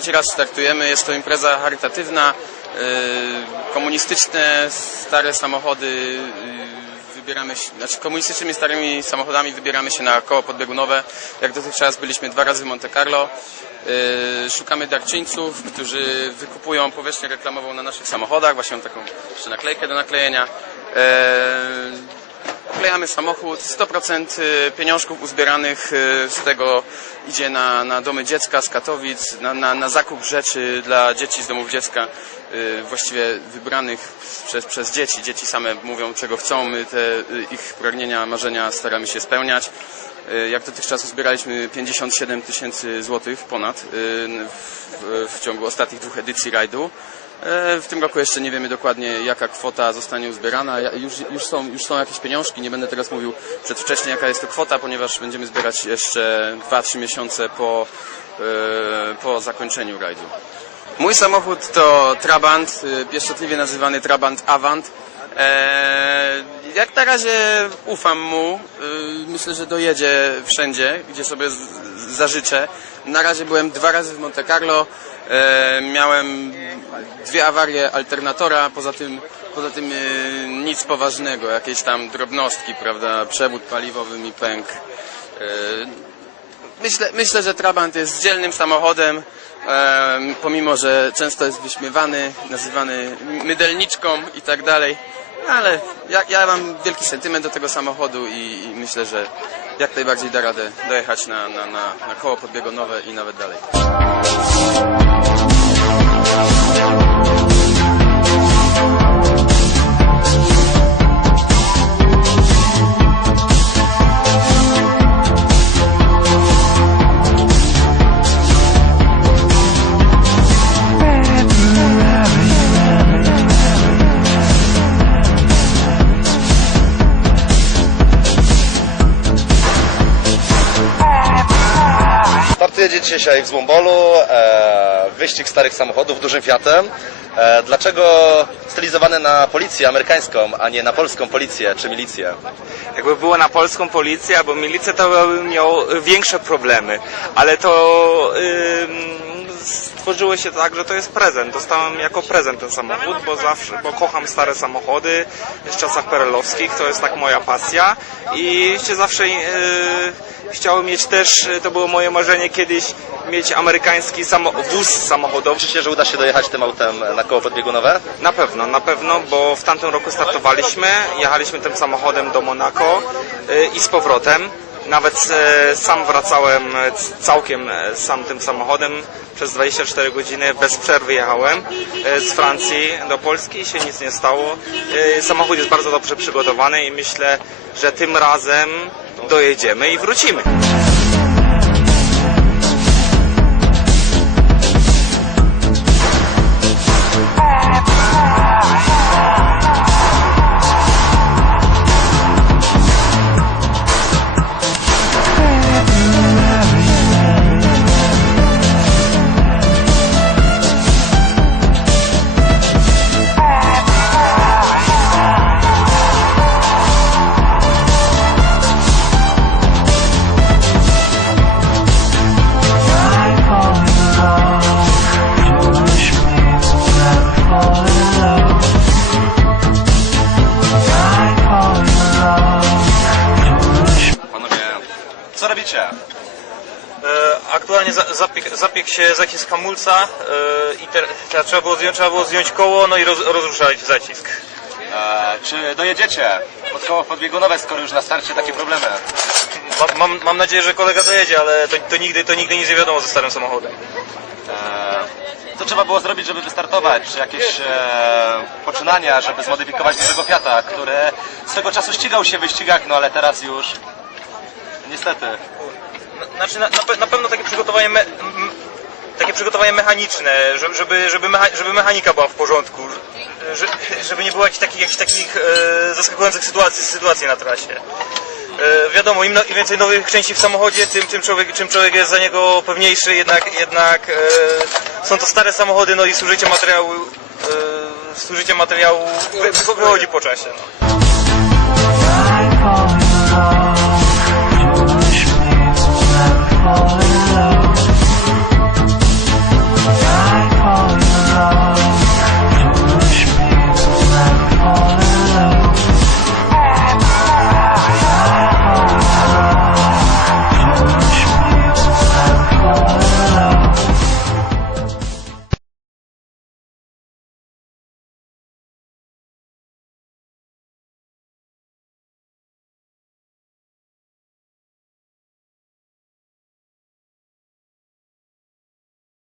trzeci raz startujemy. Jest to impreza charytatywna. Yy, Komunistyczne stare samochody yy, wybieramy się, znaczy komunistycznymi starymi samochodami wybieramy się na koło podbiegunowe. Jak dotychczas byliśmy dwa razy w Monte Carlo. Yy, Szukamy darczyńców, którzy wykupują powierzchnię reklamową na naszych samochodach. Właśnie taką jeszcze naklejkę do naklejenia. Yy, Oklejamy samochód, 100% pieniążków uzbieranych y, z tego idzie na, na domy dziecka z Katowic, na, na, na zakup rzeczy dla dzieci z domów dziecka, y, właściwie wybranych przez, przez dzieci. Dzieci same mówią czego chcą, my te y, ich pragnienia, marzenia staramy się spełniać. Y, Jak dotychczas uzbieraliśmy 57 tysięcy złotych ponad y, w, w ciągu ostatnich dwóch edycji rajdu. E, W tym roku jeszcze nie wiemy dokładnie, jaka kwota zostanie uzbierana. Już, już, są, już są jakieś pieniążki. Nie będę teraz mówił przedwcześnie, jaka jest to kwota, ponieważ będziemy zbierać jeszcze 2-3 miesiące po, e, po zakończeniu rajdu. Mój samochód to Trabant, e, pieszczotliwie nazywany Trabant Avant. Jak na razie ufam mu. Myślę, że dojedzie wszędzie, gdzie sobie zażyczę. Na razie byłem dwa razy w Monte Carlo. E, Miałem dwie awarie alternatora, poza tym, poza tym e, nic poważnego, jakieś tam drobnostki, prawda? Przewód paliwowy mi pękł. E, Myślę, myślę, że Trabant jest dzielnym samochodem, em, pomimo, że często jest wyśmiewany, nazywany mydelniczką i tak dalej. Ale ja, ja mam wielki sentyment do tego samochodu i, i myślę, że jak najbardziej da radę dojechać na, na, na, na koło podbiegonowe i nawet dalej. Dzisiaj w Złombolu, e, wyścig starych samochodów dużym Fiatem. E, dlaczego stylizowany na policję amerykańską, a nie na polską policję czy milicję? Jakby było na polską policję albo milicję, to bym miał większe problemy. Ale to ym, stworzyło się tak, że to jest prezent. Dostałem jako prezent ten samochód, bo zawsze, bo kocham stare samochody z czasach perelowskich, to jest tak moja pasja i się zawsze yy, chciałem mieć też, to było moje marzenie kiedyś, mieć amerykański samo, wóz samochodowy. Myślicie, że uda się dojechać tym autem na koło podbiegunowe? Na pewno, na pewno, bo w tamtym roku startowaliśmy, jechaliśmy tym samochodem do Monako y, i z powrotem. Nawet e, sam wracałem e, całkiem e, sam tym samochodem. Przez 24 godziny bez przerwy jechałem z Francji do Polski i się nic nie stało. Samochód jest bardzo dobrze przygotowany i myślę, że tym razem dojedziemy i wrócimy. Zapiek, zapiekł się zacisk hamulca e, i te, te, trzeba, było zdjąć, trzeba było zdjąć koło, no i roz, rozruszać zacisk. E, czy dojedziecie pod koło podbiegunowe, skoro już na starcie takie problemy? Mam, mam, mam nadzieję, że kolega dojedzie, ale to, to, nigdy, to nigdy nic nie wiadomo ze starym samochodem. E, co trzeba było zrobić, żeby wystartować? Czy jakieś e, poczynania, żeby zmodyfikować dużego Fiata, który swego czasu ścigał się w wyścigach, no ale teraz już niestety. Na- Znaczy na, na, na pewno takie przygotowanie, me, m, takie przygotowanie mechaniczne, żeby, żeby, mecha, żeby mechanika była w porządku, że, żeby nie było jakichś takich, jakichś takich e, zaskakujących sytuacji, sytuacji na trasie. E, wiadomo, im, no, im więcej nowych części w samochodzie, tym, tym, człowiek, człowiek jest za niego pewniejszy, jednak, jednak e, są to stare samochody, no i zużycie materiału, e, zużycie materiału wy- wychodzi po czasie. No.